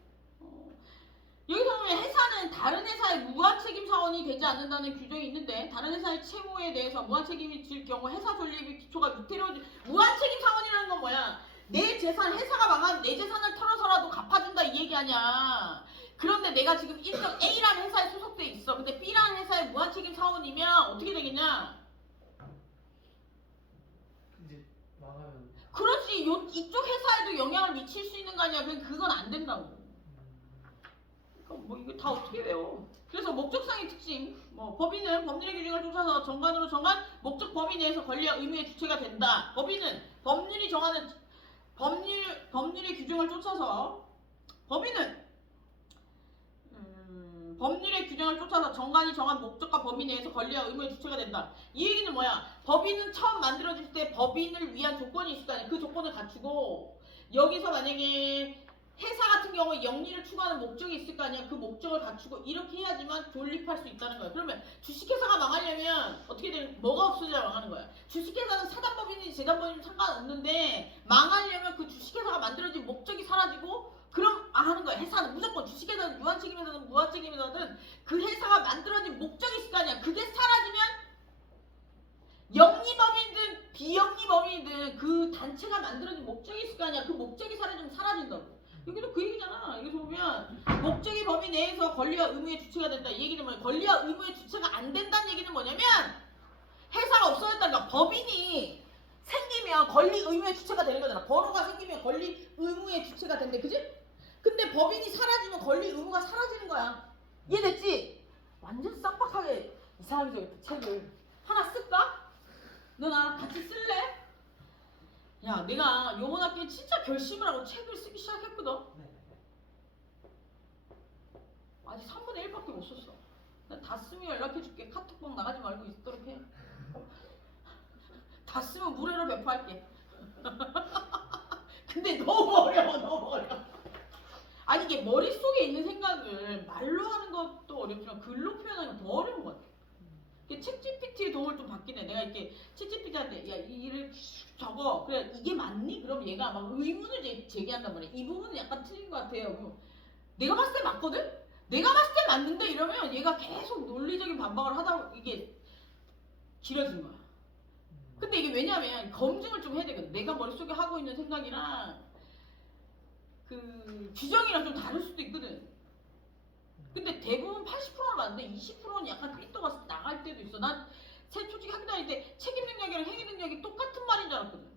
여기서 보면 회사는 다른 회사의 무한책임 사원이 되지 않는다는 규정이 있는데, 다른 회사의 채무에 대해서 무한책임이 질 경우 회사 존립의 기초가 위태로워지. 무한책임 사원이라는 건 뭐야? 내 재산, 회사가 망한 내 재산을 털어서라도 갚아준다 이 얘기 아니야. 그런데 내가 지금 일정 A라는 회사에 소속돼 있어. 근데 B라는 회사의 무한책임 사원이면 어떻게 되겠냐? 이제 망하면. 그렇지. 이쪽 회사에도 영향을 미칠 수 있는 거 아니야. 그건 안 된다고. 뭐 이거 다 어떻게 외워? 그래서 목적상의 특징, 뭐 법인은 법률의 규정을 쫓아서 정관으로 정한 목적 범위 내에서 권리와 의무의 주체가 된다. 법인은 법률이 정하는 법률의 규정을 쫓아서, 법인은 법률의 규정을 쫓아서 정관이 정한 목적과 범위 내에서 권리와 의무의 주체가 된다. 이 얘기는 뭐야? 법인은 처음 만들어질 때 법인을 위한 조건이 있을 거 아니야. 그 조건을 갖추고, 여기서 만약에 회사 같은 경우에 영리를 추구하는 목적이 있을 거 아니야. 그 목적을 갖추고 이렇게 해야지만 존립할 수 있다는 거야. 그러면 주식회사가 망하려면 어떻게 되는, 뭐가 없어져야 망하는 거야. 주식회사는 사단법인이 재단법인이 상관없는데, 망하려면 그 주식회사가 만들어진 목적이 사라지고, 그럼 하는 거야. 회사는 무조건 주식회사든 유한책임회사든 무한책임회사든 그 회사가 만들어진 목적이 있을 거 아니야. 그게 사라지면 영리법인이든 비영리법인이든 그 단체가 만들어진 목적이 있을 거 아니야. 그 목적이 사라지면 사라진다고. 여기도 그 얘기잖아. 여기서 보면 목적의 범위 내에서 권리와 의무의 주체가 된다. 이 얘기는 뭐야? 권리와 의무의 주체가 안 된다는 얘기는 뭐냐면, 회사가 없어졌다니까. 법인이 생기면 권리 의무의 주체가 되는 거잖아. 번호가 생기면 권리 의무의 주체가 된대. 그지? 근데 법인이 사라지면 권리 의무가 사라지는 거야. 이해됐지? 완전 쌍박하게 이상하게 적었다. 책을 하나 쓸까? 너 나랑 같이 쓸래? 야, 내가 요번 학기에 진짜 결심을 하고 책을 쓰기 시작했거든. 아직 3분의 1밖에 못 썼어. 난 다 쓰면 연락해줄게. 카톡방 나가지 말고 있도록 해. 다 쓰면 무료로 배포할게. 근데 너무 어려워, 너무 어려워. 아니 이게 머릿속에 있는 생각을 말로 하는 것도 어렵지만 글로 표현하는 건 더 어려운 것 같아. 이게 챗GPT의 도움을 좀 받긴 해. 내가 이렇게 챗GPT한테 야 이를 적어. 그래 이게 맞니? 그럼 얘가 막 의문을 제기한단 말이야. 이 부분은 약간 틀린 것 같아요. 그럼 내가 봤을 때 맞거든? 내가 봤을 때 맞는데 이러면 얘가 계속 논리적인 반박을 하다 이게 길어진 거야. 근데 이게 왜냐면 검증을 좀 해야 되거든. 내가 머릿속에 하고 있는 생각이랑 그 규정이랑 좀 다를 수도 있거든. 근데 대부분 80%는 맞는데 20%는 약간 삐뚤어서 나갈 때도 있어. 난 솔직히 학교 다닐 때 책임 능력이랑 행위 능력이 똑같은 말인 줄 알았거든.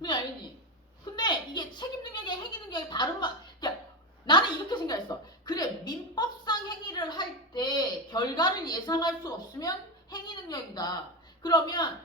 왜 알겠니? 근데 이게 책임 능력이 행위 능력이 다른 말. 그러니까 나는 이렇게 생각했어. 그래 민법상 행위를 할 때 결과를 예상할 수 없으면 행위 능력이다. 그러면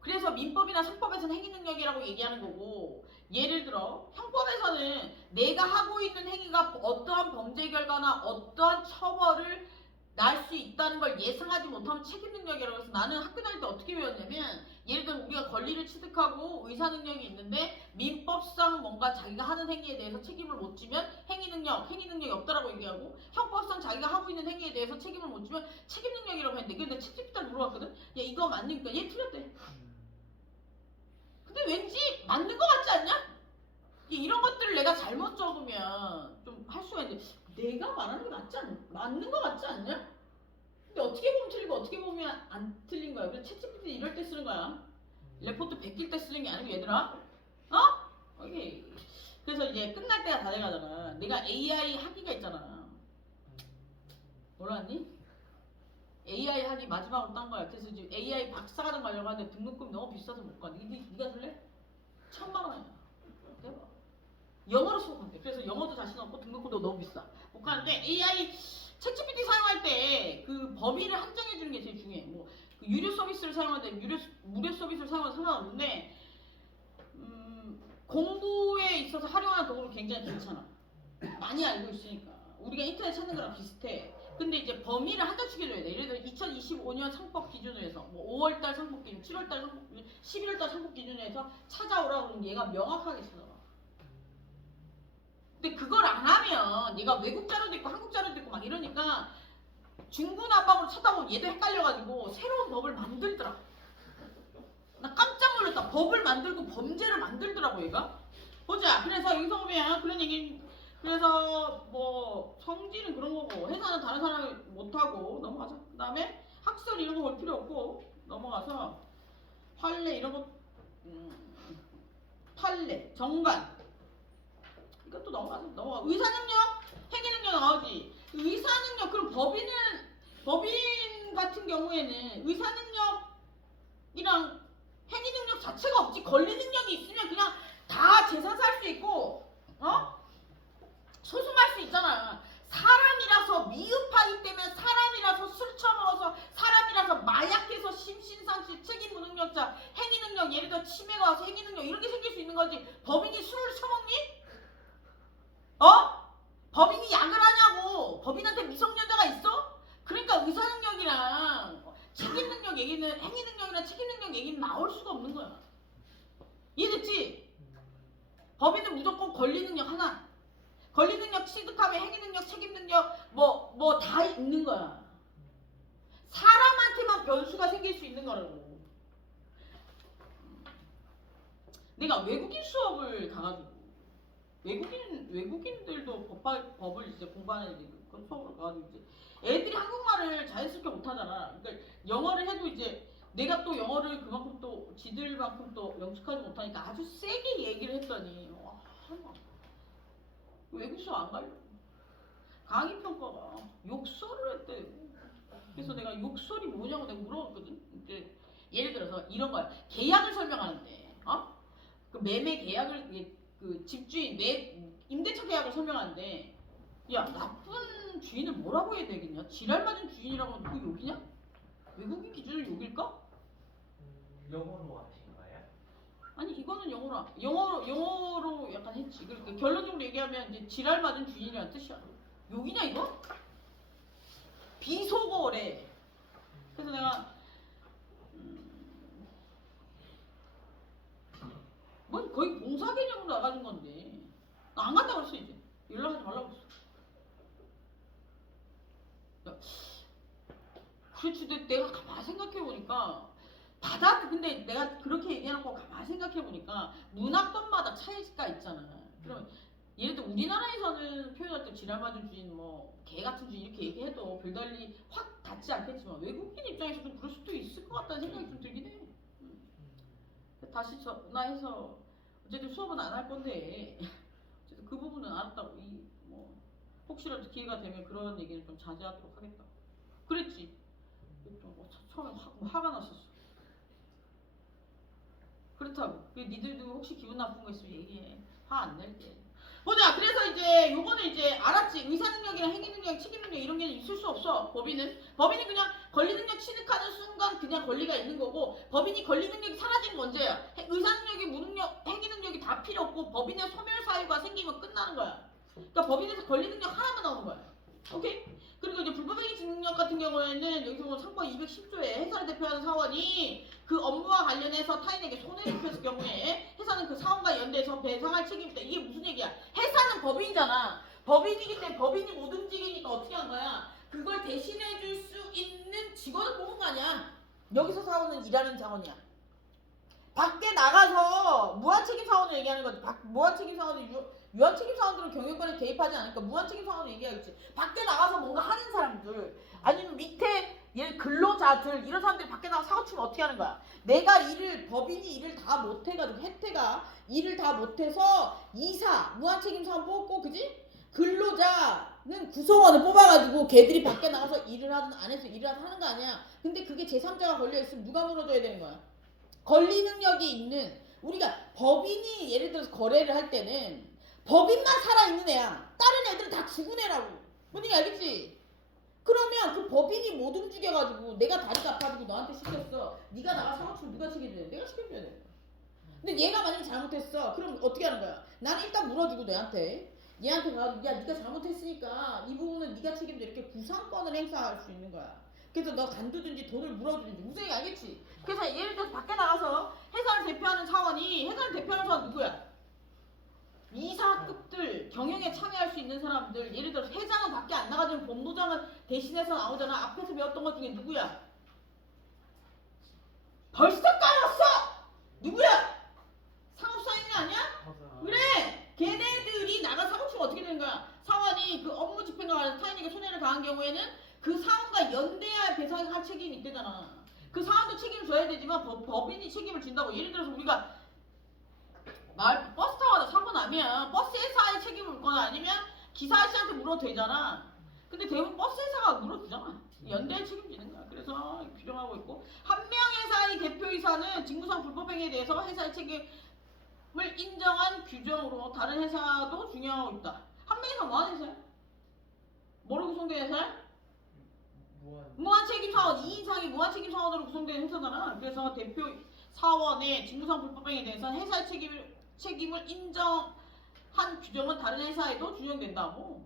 그래서 민법이나 상법에서는 행위 능력이라고 얘기하는 거고 예를 들어 형법에서는 내가 하고 있는 행위가 어떠한 범죄 결과나 어떠한 처벌을 날 수 있다는 걸 예상하지 못하면 책임 능력이라고 해서 나는 학교 다닐 때 어떻게 배웠냐면 예를 들어 우리가 권리를 취득하고 의사 능력이 있는데 민법상 뭔가 자기가 하는 행위에 대해서 책임을 못 지면 행위 능력이 없다라고 얘기하고 형법상 자기가 하고 있는 행위에 대해서 책임을 못 지면 책임 능력이라고 했는데 근데 챗GPT한테 물어봤거든. 야 이거 맞니까 얘 틀렸대. 근데 왠지 맞는 것 같지 않냐? 이런 것들을 내가 잘못 적으면 좀 할 수가 있는데 내가 말하는 게 맞는 것 같지 않냐? 근데 어떻게 보면 틀리고 어떻게 보면 안 틀린 거야. 그래서 챗GPT 이럴 때 쓰는 거야. 레포트 베낄 때 쓰는 게 아니고 얘들아. 어? 이게 그래서 이제 끝날 때가 다 돼가잖아. 내가 AI 학위가 있잖아. 몰랐니? AI 학위 마지막으로 딴 거야. 그래서 지금 AI 박사과정 가려고 하는데 등록금이 너무 비싸서 못 가. 네가 쓸래? 1,000만 원이야. 대박. 영어로 수업한대. 그래서 영어도 자신 없고 등록금도 너무 비싸. 못 가는데 AI 챗GPT 사용할 때 그 범위를 한정해 주는 게 제일 중요해. 그 유료 서비스를 사용할 때 무료 서비스를 사용하면 상관없는데 공부에 있어서 활용하는 도구로 굉장히 괜찮아. 많이 알고 있으니까. 우리가 인터넷 찾는 거랑 비슷해. 근데 이제 범위를 한정시켜줘야 돼. 예를 들어 2025년 상법 기준으로 해서 뭐 5월달 상법 기준, 7월달 상법 기준, 11월달 상법 기준으로 해서 찾아오라고 그러면 얘가 명확하게 찾아와. 근데 그걸 안 하면 얘가 외국 자료도 있고 한국 자료도 있고 막 이러니까 중구난방으로 쳐다보면 얘도 헷갈려가지고 새로운 법을 만들더라. 나 깜짝 놀랐다. 법을 만들고 범죄를 만들더라고 얘가. 보자. 그래서 여기서 보면 그런 얘기. 그래서 뭐 성질은 그런 거고 회사는 다른 사람이 못하고 넘어가자. 그 다음에 학설 이런 거 볼 필요 없고 넘어가서 판례 이런 거 판례 정관 이것도 넘어가. 의사능력, 행위능력 나오지. 의사능력 그럼 법인 같은 경우에는 의사능력이랑 행위능력 자체가 없지. 권리능력이 있으면 그냥 다 재산 살 수 있고 소송할 수 있잖아. 사람이라서 미흡하기 때문에 사람이라서 술 처먹어서 사람이라서 마약해서 심신상실 책임 무능력자 행위능력 예를 들어 치매가 와서 행위능력 이렇게 생길 수 있는 거지. 법인이 술을 처먹니? 법인이 약을 하냐고. 법인한테 미성년자가 있어? 그러니까 의사능력이랑 책임능력 얘기는 행위능력이랑 책임능력 얘기는 나올 수가 없는 거야. 이해됐지? 법인은 무조건 권리능력 하나. 권리능력 취득하면 행위능력, 책임능력 뭐 다 있는 거야. 사람한테만 변수가 생길 수 있는 거라고. 내가 외국인 수업을 가가지고 외국인들도 법을 이제 공부하는 그런 수업을 가가지고 이제 애들이 한국말을 자연스럽게 못하잖아. 그러니까 영어를 해도 이제 내가 또 영어를 그만큼 또 지들만큼 또 영식하지 못하니까 아주 세게 얘기를 했더니 외국 수업 안 가려고. 강의 평가가 욕설을 했대. 그래서 내가 욕설이 뭐냐고 내가 물어봤거든. 이제 예를 들어서 이런 거야. 계약을 설명하는데, 그 매매 계약을 그 집주인 임대차 계약을 설명하는데, 야 나쁜 주인은 뭐라고 해야 되겠냐? 지랄 맞은 주인이라고 하면 그거 욕이냐? 외국인 기준으로 욕일까? 영어로 하신 거예요? 아니 이거는 영어로 약간 했지. 그러니까 결론적으로 얘기하면 이제 지랄 맞은 주인이라는 뜻이야. 욕이냐 이거? 비속어래. 그래서 내가 뭐 거의 봉사 개념으로 나가는 건데 나 안 간다고 그랬어 이제. 연락하지 말라고 그랬어. 야, 그렇지. 내가 가만히 생각해보니까 근데 내가 그렇게 얘기해놓고 가만히 생각해보니까 문화권마다 차이가 있잖아. 그럼 예를 들어 우리나라에서는 표현할 때 지랄 맞은 주인 개 같은 주인 이렇게 얘기해도 별달리 확 닿지 않겠지만 외국인 입장에서 좀 그럴 수도 있을 것 같다는 생각이 좀 들긴 해. 다시 전화해서 어쨌든 수업은 안 할 건데 어쨌든 그 부분은 알았다고. 혹시라도 기회가 되면 그런 얘기는 좀 자제하도록 하겠다. 그랬지. 좀 처음에 화가 났었어. 그렇다고. 니들도 혹시 기분 나쁜 거 있으면 얘기해. 화 안 낼게. 보자. 그래서 이제 요거는 이제 알았지. 의사 능력이랑 행위 능력, 책임 능력 이런 게 있을 수 없어. 법인은 그냥 권리 능력 취득하는 순간 그냥 권리가 있는 거고, 법인이 권리 능력이 사라진 건 언제야? 의사 능력이, 무능력, 행위 능력이 다 필요 없고 법인의 소멸 사유가 생기면 끝나는 거야. 그러니까 법인에서 권리 능력 하나만 나오는 거야. 오케이? 그리고 이제 불법행위 능력 같은 경우에는 여기서 상법 210조에 회사를 대표하는 사원이 그 업무와 관련해서 타인에게 손해를 입혔을 경우에 회사는 그 사원과 연대해서 배상할 책임이 있다. 이게 무슨 얘기야? 회사는 법인이잖아. 법인이기 때문에 법인이 못 움직이니까 어떻게 한 거야? 그걸 대신해 줄 수 있는 직원을 뽑은 거 아니야. 여기서 사원은 일하는 자원이야. 밖에 나가서 무한책임 사원을 얘기하는 거지. 무한책임 사원은 유한책임 사원들은 경영권에 개입하지 않으니까 무한책임 사원을 얘기하겠지. 밖에 나가서 뭔가 하는 사람들 아니면 밑에 근로자들 이런 사람들이 밖에 나가서 사고 치면 어떻게 하는 거야? 법인이 일을 다 못해가지고 혜태가 일을 다 못해서 이사 무한책임 사원 뽑고 그지? 근로자는 구성원을 뽑아가지고 걔들이 밖에 나가서 일을 하든 안 해서 일을 하는 거 아니야. 근데 그게 제3자가 걸려있으면 누가 물어줘야 되는 거야? 권리 능력이 있는 우리가 법인이 예를 들어서 거래를 할 때는 법인만 살아있는 애야. 다른 애들은 다 죽은 애라고. 뭔지 알겠지? 그러면 그 법인이 못 움직여가지고 내가 다리가 아파가지고 너한테 시켰어. 네가 나가 사고 치면 누가 책임져야 돼? 내가 책임져야 돼. 근데 얘가 만약에 잘못했어. 그럼 어떻게 하는 거야? 나는 일단 물어주고 얘한테 가서 야 네가 잘못했으니까 이 부분은 네가 책임져 이렇게 구상권을 행사할 수 있는 거야. 그래서 너 간두든지 돈을 물어주든지 무슨 얘기 알겠지? 그래서 예를 들어서 밖에 나가서 회사를 대표하는 사원이 회사를 대표하는 사원 누구야? 이사급들 경영에 참여할 수 있는 사람들. 예를 들어서 회장은 밖에 안 나가지만 본부장은 대신해서 나오잖아. 앞에서 배웠던 것 중에 누구야? 벌써 까먹었어! 누구야? 상업사인이 아니야? 맞아. 그래! 걔네들이 나가 사고 치면 어떻게 되는 거야? 사원이 그 업무 집행과 관련해서 타인에게 손해를 가한 경우에는 그 사원과 연대해야 배상할 책임이 있대잖아. 그 사원도 책임을 져야 되지만 법인이 책임을 진다고. 예를 들어서 우리가 버스 타고 사고 나면 버스 회사에 책임을 묻거나 아니면 기사 아저씨한테 물어도 되잖아. 근데 대부분 버스 회사가 물어주잖아. 연대에 책임지는 거야. 그래서 규정하고 있고, 한 명 회사의 대표이사는 직무상 불법행위에 대해서 회사의 책임을 인정한 규정으로 다른 회사도 중요하고 있다. 한 명이서 뭐 하는 회사야? 뭐로 구성된 회사야? 무한책임 사원. 2인상이 무한책임 사원으로 구성된 회사잖아. 그래서 대표 사원의 직무상 불법행위에 대해서 회사의 책임을 인정한 규정은 다른 회사에도 준용된다고.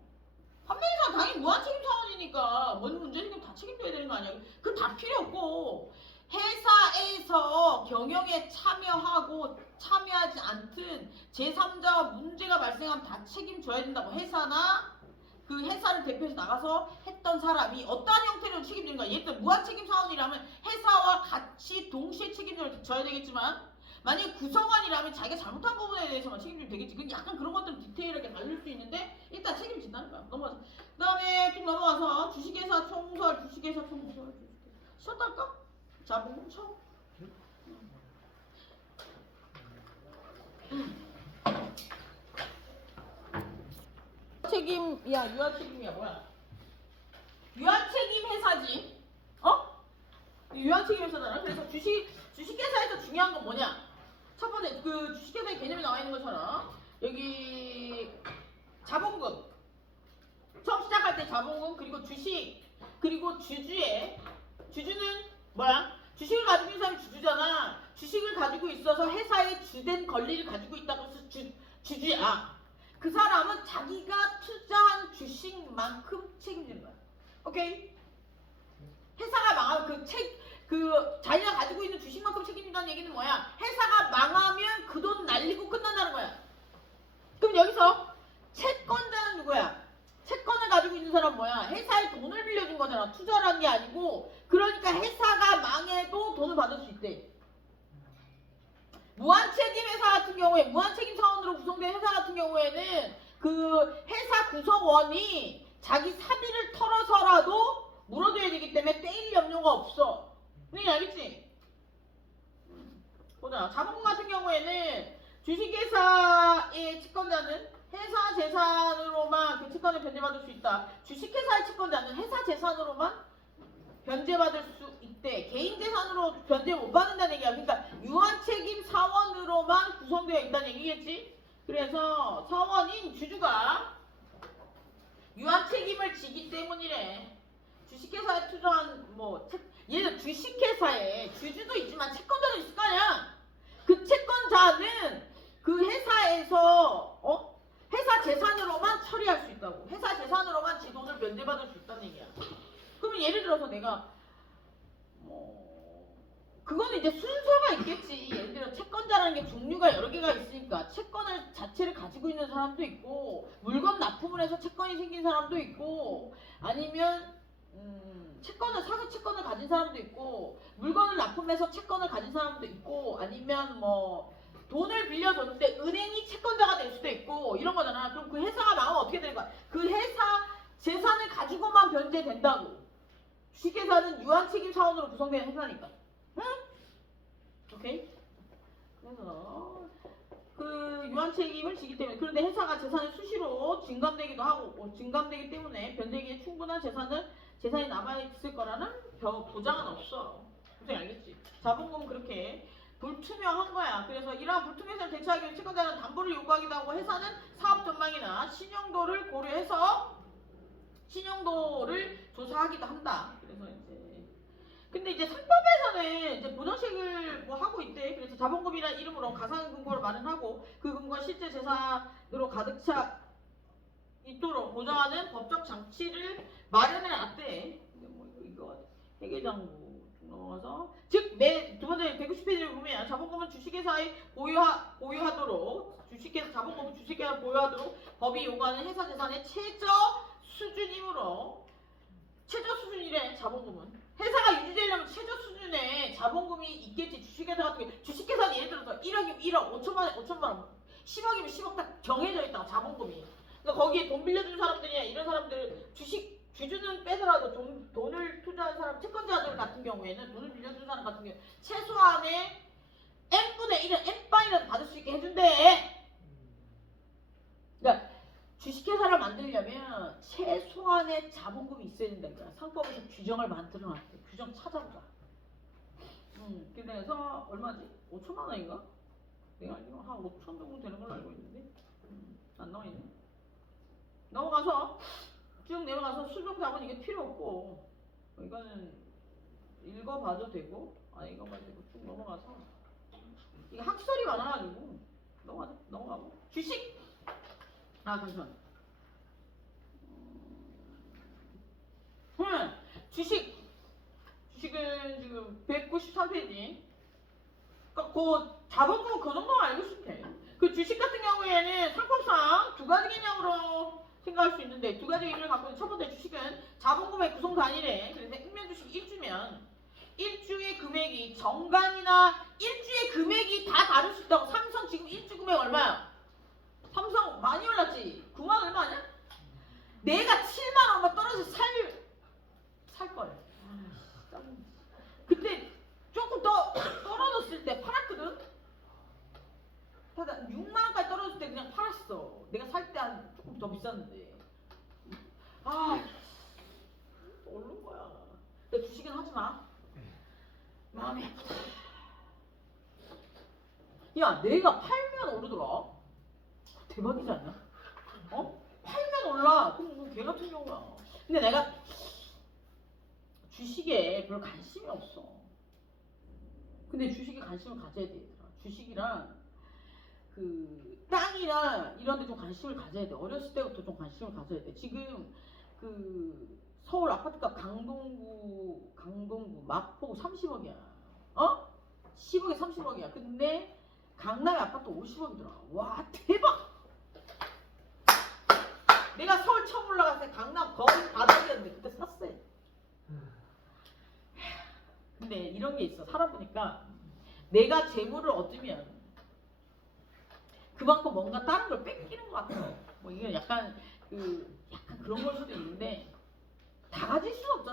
판매회사 당연히 무한책임 사원이니까 뭔 문제 생기면 다 책임져야 되는 거 아니야. 그거 다 필요 없고, 회사에서 경영에 참여하고 참여하지 않든 제3자와 문제가 발생하면 다 책임져야 된다고. 회사나 그 회사를 대표해서 나가서 했던 사람이 어떠한 형태로 책임지는 거야. 예를 들어 무한책임 사원이라면 회사와 같이 동시에 책임을 져야 되겠지만, 만약에 구성원이라면 자기가 잘못한 부분에 대해서만 책임지면 되겠지. 근데 약간 그런 것들은 디테일하게 다를 수 있는데 일단 책임진다는 거야. 넘어가서. 그 다음에 쭉 넘어가서 주식회사 총수할 쉬었다 할까? 자본금 쳐. 책임이야, 유한책임이야, 뭐야? 유한책임 회사지. 유한책임 회사잖아. 그래서 주식회사에서 중요한 건 뭐냐? 첫 번째, 그 주식회사의 개념이 나와 있는 것처럼 여기 자본금, 처음 시작할 때 자본금, 그리고 주식, 그리고 주주는 뭐야? 주식을 가지고 있는 사람이 주주잖아. 주식을 가지고 있어서 회사의 주된 권리를 가지고 있다고 해서 주주야. 그 사람은 자기가 투자한 주식만큼 책임지는 거야. 오케이? 회사가 망하면 자기가 가지고 있는 주식만큼 책임진다는 얘기는 뭐야? 회사가 망하면 그 돈 날리고 끝난다는 거야. 그럼 여기서 채권자는 누구야? 채권을 가지고 있는 사람 뭐야? 회사에 돈을 빌려준 거잖아. 투자를 한 게 아니고. 그러니까 회사가 망해도 돈을 받을 수 있대. 무한책임 회사 같은 경우에, 무한책임 사원으로 구성된 회사 같은 경우에는 그 회사 구성원이 자기 사비를 털어서라도 물어줘야 되기 때문에 떼일 염려가 없어. 네, 알겠지? 보자. 자본금 같은 경우에는 주식회사의 채권자는 회사 재산으로만 그 채권을 변제받을 수 있다. 주식회사의 채권자는 회사 재산으로만 변제받을 수 있대. 개인 재산으로 변제 못 받는다는 얘기야. 그러니까 유한책임 사원으로만 구성되어 있다는 얘기겠지. 그래서 사원인 주주가 유한책임을 지기 때문이래. 주식회사에 투자한 예를 들어 주식회사에 주주도 있지만 채권자도 있을 거 아니야. 그 채권자는 그 회사에서 회사 재산으로만 처리할 수 있다고. 회사 재산으로만 지 돈을 면제받을 수 있다는 얘기야. 그러면 예를 들어서 내가 그거는 이제 순서가 있겠지. 예를 들어 채권자라는 게 종류가 여러 개가 있으니까 채권을 자체를 가지고 있는 사람도 있고 물건 납품을 해서 채권이 생긴 사람도 있고 아니면 채권을 사서 채권을 가진 사람도 있고 물건을 납품해서 채권을 가진 사람도 있고 아니면 돈을 빌려줬는데 은행이 채권자가 될 수도 있고 이런 거잖아. 그럼 그 회사가 나오면 어떻게 되는 거야? 그 회사 재산을 가지고만 변제된다고. 주식회사는 유한책임 사원으로 구성된 회사니까. 응? 오케이? 그래서 그 유한책임을 지기 때문에 그런데 회사가 재산이 수시로 증감되기도 하고 증감되기 때문에 변제기에 충분한 재산이 남아있을 거라는 보장은 없어. 무슨 알겠지? 자본금은 그렇게 불투명한 거야. 그래서 이러한 불투명성을 대처하기 위해 채권자는 담보를 요구하기도 하고 회사는 사업 전망이나 신용도를 고려해서 신용도를 조사하기도 한다. 그래서 근데 이제 상법에서는 이제 보전식을 하고 있대. 그래서 자본금이라는 이름으로 가상 금고를 마련하고 그 금고가 실제 재산으로 가득 차 있도록 보장하는 법적 장치를 마련해 놨대. 이거 회계장부 넘어가서 즉 두 번째 190페이지를 보면 자본금은 주식회사에 보유하도록 자본금은 주식회사에 보유하도록 법이 요구하는 회사 재산의 최저 수준이므로 최저 수준이래. 자본금은 회사가 유지되려면 최저 수준의 자본금이 있겠지. 주식회사 같은 게 주식회사는 예를 들어서 1억이면 1억 5천만 원 10억이면 10억 딱 정해져 있다고 자본금이. 그러니까 거기에 돈 빌려준 사람들이나 이런 사람들 주주는 빼더라도 돈을 투자한 사람 채권자들 같은 경우에는 돈을 빌려준 사람 같은 경우 최소한의 n분의 1은 n바이라도 받을 수 있게 해준대. 그러니까 주식회사를 만들려면 최소한의 자본금이 있어야 된다는 거야. 상법에서 규정을 만들어놨대. 규정 찾아보자. 그래서 얼마지? 5천만 원인가? 내가 알기로 한 5천 정도 되는 걸로 알고 있는데 안 나와있네. 넘어가서 쭉 내려가서 수정자본 이게 필요 없고 이거는 읽어봐도 되고 읽어봐도 되고 쭉 넘어가서 이게 학설이 많아가지고 넘어가고 주식 잠시만 주식은 지금 193페이지 그러니까 그 자본금은 그 정도만 알고 있으면 돼. 그 주식 같은 경우에는 상법상 두 가지 개념으로 생각할 수 있는데 두 가지 의미를 갖고 있는 첫 번째 주식은 자본금의 구성 단위래. 그래서 액면 주식 1주면 1주의 금액이 정간이나 1주의 금액이 다 다를 수 있다고. 삼성 지금 1주 금액 얼마야? 삼성 많이 올랐지? 9만 얼마 아니야? 내가 7만 얼마 떨어져서 살걸. 그때 조금 더 떨어졌을 때 팔았거든? 6만 원까지 떨어졌을 때 그냥 팔았어. 내가 살 때 조금 더 비쌌는데. 오른 거야. 근데 주식은 하지 마. 마음이 아프다. 야, 내가 팔면 오르더라. 대박이지 않냐? 팔면 올라. 그럼 뭐 걔 같은 경우야. 근데 내가 주식에 별로 관심이 없어. 근데 주식에 관심을 가져야 돼. 주식이랑 그 땅이나 이런 데 좀 관심을 가져야 돼. 어렸을 때부터 좀 관심을 가져야 돼. 지금 그 서울 아파트값 강동구 마포구 30억이야. 10억에 30억이야. 근데 강남의 아파트 50억이더라. 와, 대박! 내가 서울 처음 올라갔을 때 강남 거의 바닥이었는데 그때 샀어요. 근데 이런 게 있어. 살아보니까 내가 재물을 얻으면 그만큼 뭔가 다른 걸 뺏기는 것 같아. 뭐 이게 약간 그런 걸 수도 있는데 다 가질 수는 없잖아.